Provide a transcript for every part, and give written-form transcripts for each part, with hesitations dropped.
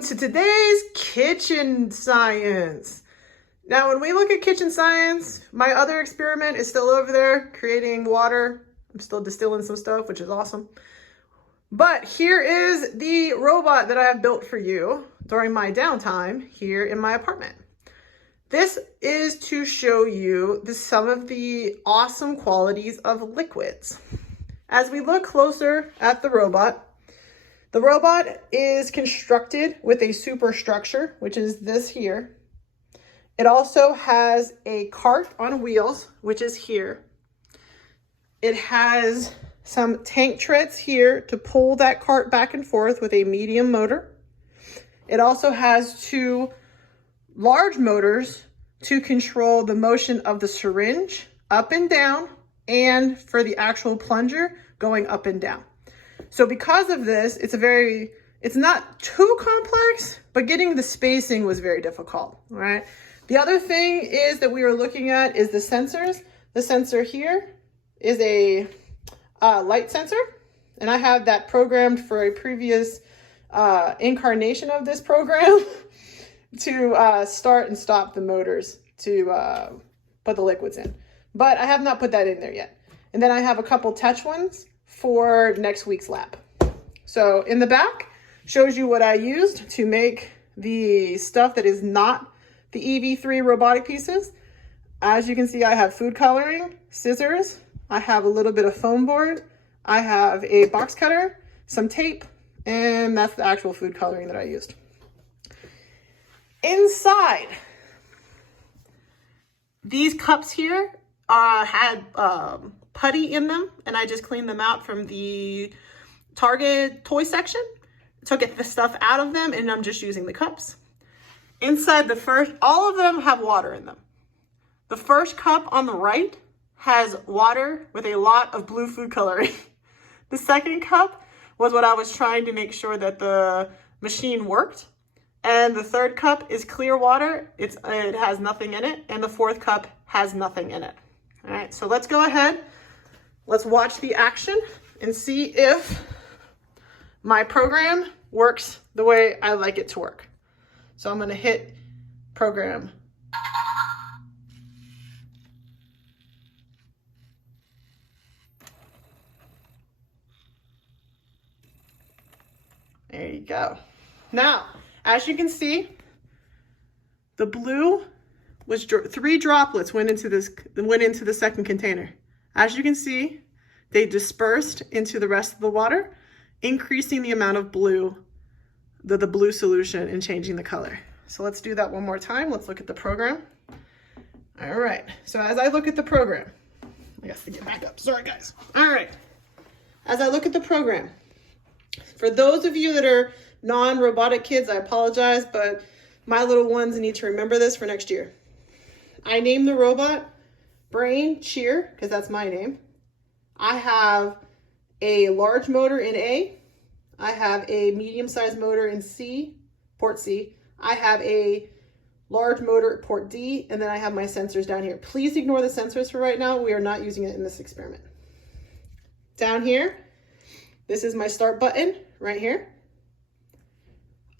welcome to today's kitchen science. Now, when we look at kitchen science, my other experiment is still over there creating water. I'm still distilling some stuff, which is awesome. But here is the robot that I have built for you during my downtime here in my apartment. This is to show you some of the awesome qualities of liquids. As we look closer at the robot is constructed with a superstructure, which is this here. It also has a cart on wheels, which is here. It has some tank treads here to pull that cart back and forth with a medium motor. It also has two large motors to control the motion of the syringe up and down, and for the actual plunger going up and down. So because of this, it's not too complex, but getting the spacing was very difficult, right? The other thing is that we were looking at is the sensors. The sensor here is a light sensor, and I have that programmed for a previous incarnation of this program to start and stop the motors to put the liquids in. But I have not put that in there yet. And then I have a couple touch ones for next week's lab. So in the back shows you what I used to make the stuff that is not the EV3 robotic pieces. As you can see, I have food coloring, scissors, I have a little bit of foam board, I have a box cutter, some tape, and that's the actual food coloring that I used. Inside, these cups here had putty in them, and I just cleaned them out from the Target toy section. Took the stuff out of them, and I'm just using the cups. Inside all of them have water in them. The first cup on the right has water with a lot of blue food coloring. The second cup was what I was trying to make sure that the machine worked. And the third cup is clear water. It has nothing in it. And the fourth cup has nothing in it. All right, so let's go ahead. Let's watch the action and see if my program works the way I like it to work. So I'm gonna hit program. There you go. Now, as you can see, the blue was 3 droplets went into the second container. As you can see, they dispersed into the rest of the water, increasing the amount of blue, the blue solution, and changing the color. So let's do that one more time. Let's look at the program. All right, so as I look at the program, I got to get back up, sorry guys. All right, as I look at the program, for those of you that are non-robotic kids, I apologize, but my little ones need to remember this for next year. I named the robot Brain Cheer, because that's my name. I have a large motor in A. I have a medium-sized motor in C, port C. I have a large motor at port D, and then I have my sensors down here. Please ignore the sensors for right now. We are not using it in this experiment. Down here, this is my start button right here.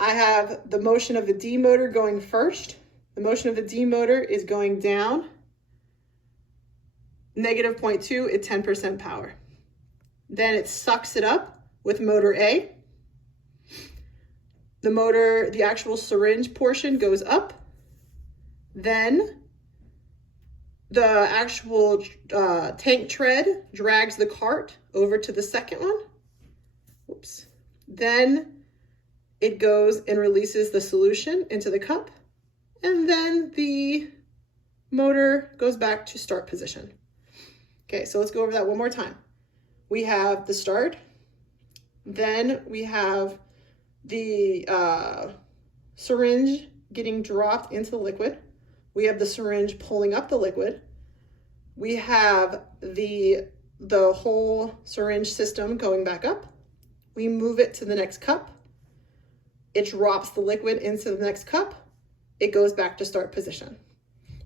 I have the motion of the D motor going first. The motion of the D motor is going down, negative 0.2 at 10% power. Then it sucks it up with motor A. The actual syringe portion goes up. Then the actual tank tread drags the cart over to the second one. Whoops. Then it goes and releases the solution into the cup, and then the motor goes back to start position. Okay, so let's go over that one more time. We have the start, then we have the syringe getting dropped into the liquid. We have the syringe pulling up the liquid. We have the whole syringe system going back up. We move it to the next cup. It drops the liquid into the next cup. It goes back to start position.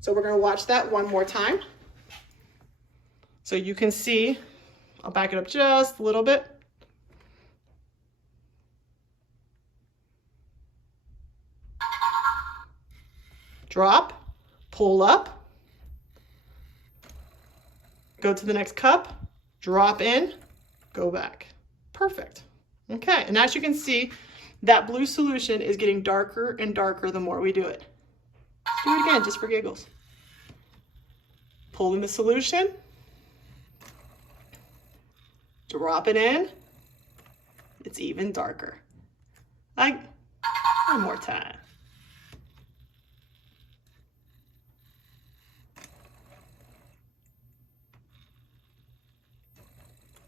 So we're going to watch that one more time. So you can see, I'll back it up just a little bit. drop, pull up, go to the next cup, drop in, go back. Perfect. Okay, and as you can see, that blue solution is getting darker and darker the more we do it. Let's do it again, just for giggles. Pull in the solution, drop it in, it's even darker. Like, one more time.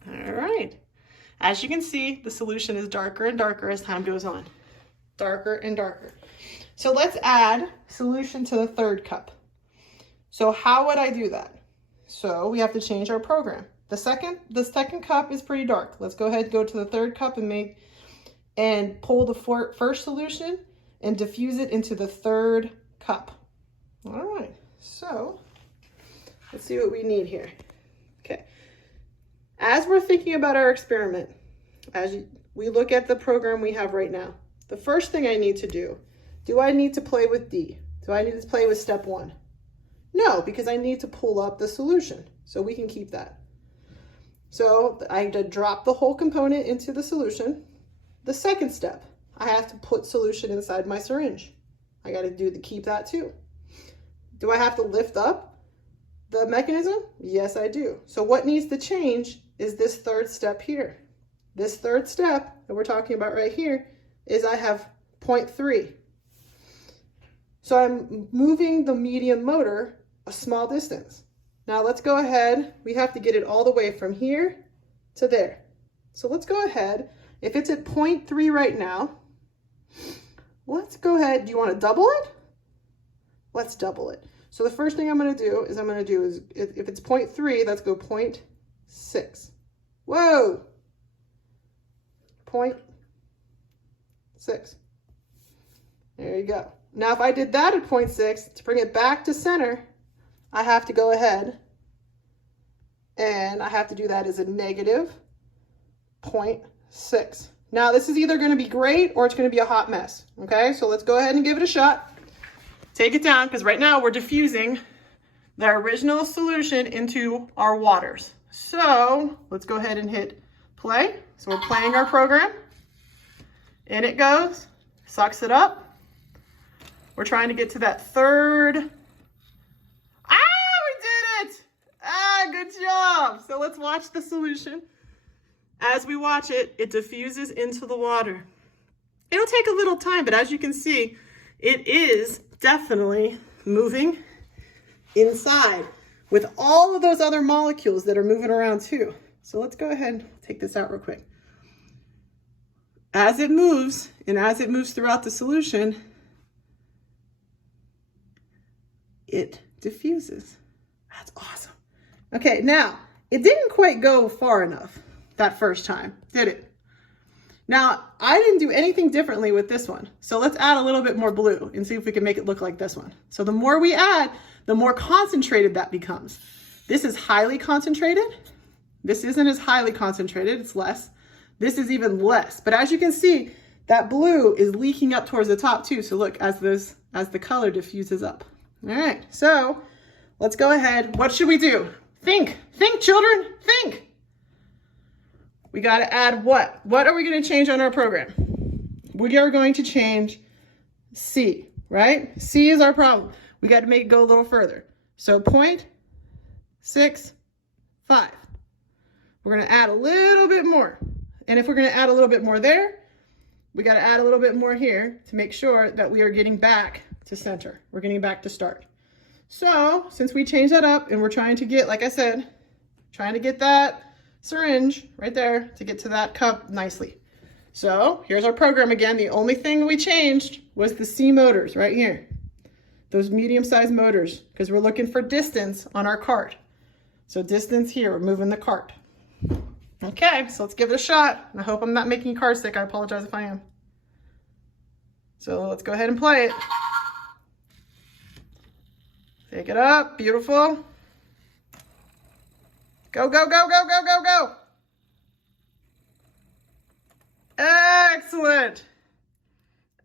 All right. As you can see, the solution is darker and darker as time goes on. Darker and darker. So let's add solution to the third cup. So how would I do that? So we have to change our program. The second cup is pretty dark. Let's go ahead and go to the third cup and pull the first solution and diffuse it into the third cup. All right, so let's see what we need here. Okay, as we're thinking about our experiment, we look at the program we have right now, the first thing I need to do I need to play with D? Do I need to play with step 1? No, because I need to pull up the solution, so we can keep that. So I had to drop the whole component into the solution. The second step, I have to put solution inside my syringe. I got to keep that too. Do I have to lift up the mechanism? Yes, I do. So what needs to change is this third step here. This third step that we're talking about right here is I have 0.3. So I'm moving the medium motor a small distance. Now let's go ahead. We have to get it all the way from here to there. So let's go ahead. If it's at 0.3 right now, let's go ahead. Do you want to double it? Let's double it. So the first thing I'm going to do is if it's 0.3, let's go 0.6. Whoa! 0.6. There you go. Now if I did that at 0.6, to bring it back to center, I have to go ahead and I have to do that as a negative 0.6. Now this is either going to be great or it's going to be a hot mess. Okay, so let's go ahead and give it a shot. Take it down, because right now we're diffusing the original solution into our waters. So let's go ahead and hit play. So we're playing our program. In it goes, sucks it up. We're trying to get to that third. We did it! Good job. So let's watch the solution. As we watch it, it diffuses into the water. It'll take a little time, but as you can see, it is definitely moving inside with all of those other molecules that are moving around too. So let's go ahead and take this out real quick. As it moves, and as it moves throughout the solution, it diffuses. That's awesome. Okay, now, it didn't quite go far enough that first time, did it? Now, I didn't do anything differently with this one. So let's add a little bit more blue and see if we can make it look like this one. So the more we add, the more concentrated that becomes. This is highly concentrated. This isn't as highly concentrated, it's less. This is even less. But as you can see, that blue is leaking up towards the top too. So look, as the color diffuses up. All right, so let's go ahead. What should we do? Think, children, think. We got to add what? What are we going to change on our program? We are going to change C, right? C is our problem. We got to make it go a little further. So 0.65. We're going to add a little bit more. And if we're going to add a little bit more there, we got to add a little bit more here to make sure that we are getting back to center. We're getting back to start. So since we changed that up and we're trying to get, like I said, trying to get that syringe right there to get to that cup nicely. So here's our program again. The only thing we changed was the C motors right here. Those medium-sized motors, because we're looking for distance on our cart. So distance here, we're moving the cart. Okay, so let's give it a shot. I hope I'm not making you car sick. I apologize if I am. So let's go ahead and play it. Pick it up, beautiful. Go, go, go, go, go, go, go. Excellent.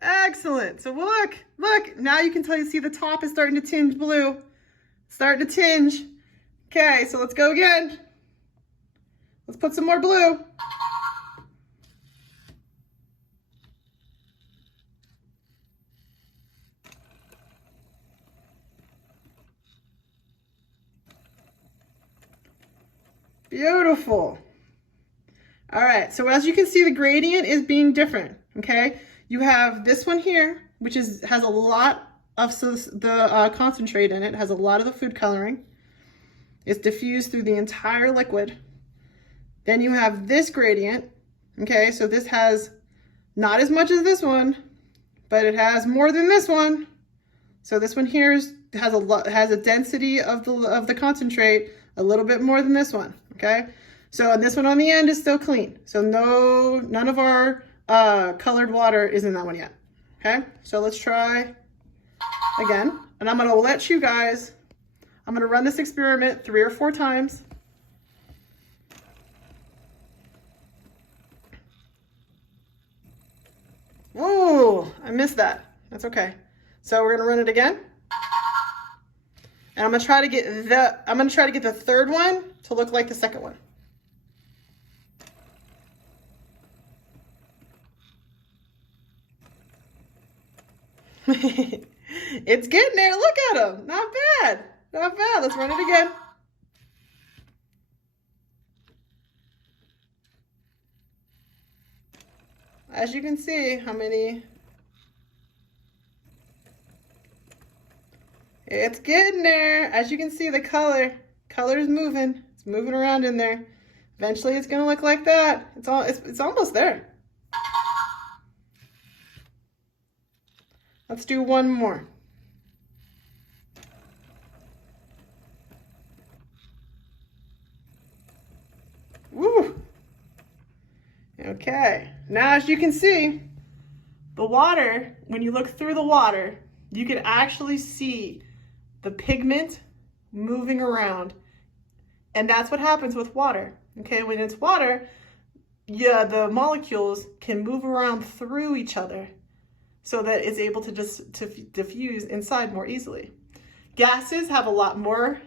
Excellent. Excellent. So look, now you can see the top is starting to tinge blue. Starting to tinge. Okay, so let's go again. Let's put some more blue. Beautiful. All right, so as you can see, the gradient is being different, okay? You have this one here, which has a lot of the concentrate in it, has a lot of the food coloring. It's diffused through the entire liquid. Then you have this gradient, okay? So this has not as much as this one, but it has more than this one. So this one here has a density of the concentrate a little bit more than this one, okay? So, and this one on the end is still clean. So none of our colored water is in that one yet, okay? So let's try again. And I'm gonna let you guys, I'm gonna run this experiment 3 or 4 times. Oh, I missed that. That's okay. So we're gonna run it again. And I'm gonna try to get the third one to look like the second one. It's getting there. Look at them. Not bad. Not bad. Let's run it again. As you can see, how many... It's getting there. As you can see, the color is moving. It's moving around in there. Eventually, it's gonna look like that. It's almost there. Let's do one more. Woo! Okay. Now, as you can see, the water, when you look through the water, you can actually see the pigment moving around. And that's what happens with water. Okay, when it's water, yeah, the molecules can move around through each other so that it's able to just diffuse inside more easily. Gases have a lot more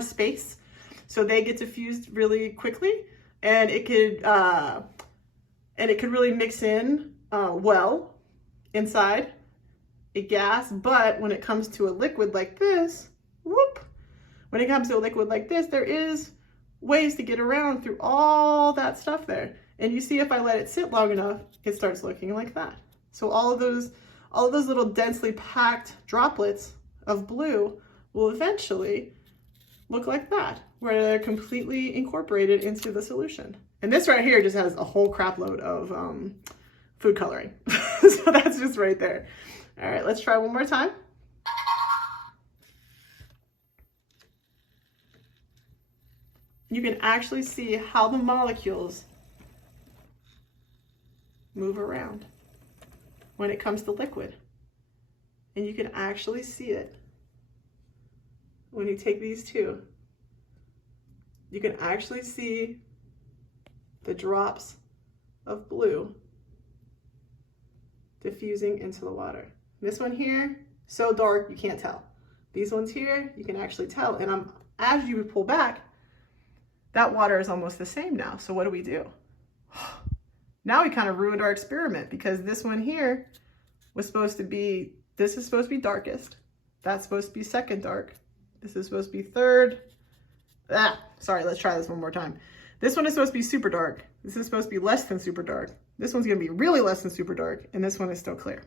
space, so they get diffused really quickly, and it could really mix in well inside a gas. But when it comes to a liquid like this, when it comes to a liquid like this, there is ways to get around through all that stuff there. And you see, if I let it sit long enough, it starts looking like that. So all of those little densely packed droplets of blue will eventually look like that, where they're completely incorporated into the solution. And this right here just has a whole crap load of food coloring. So that's just right there. All right, let's try one more time. You can actually see how the molecules move around when it comes to liquid. And you can actually see it when you take these two. You can actually see the drops of blue diffusing into the water. This one here, so dark you can't tell. These ones here, you can actually tell. And as you pull back, that water is almost the same now. So what do? Now we kind of ruined our experiment, because this one here was supposed to be, this is supposed to be darkest. That's supposed to be second dark. This is supposed to be third. Sorry, let's try this one more time. This one is supposed to be super dark. This is supposed to be less than super dark. This one's gonna be really less than super dark, and this one is still clear.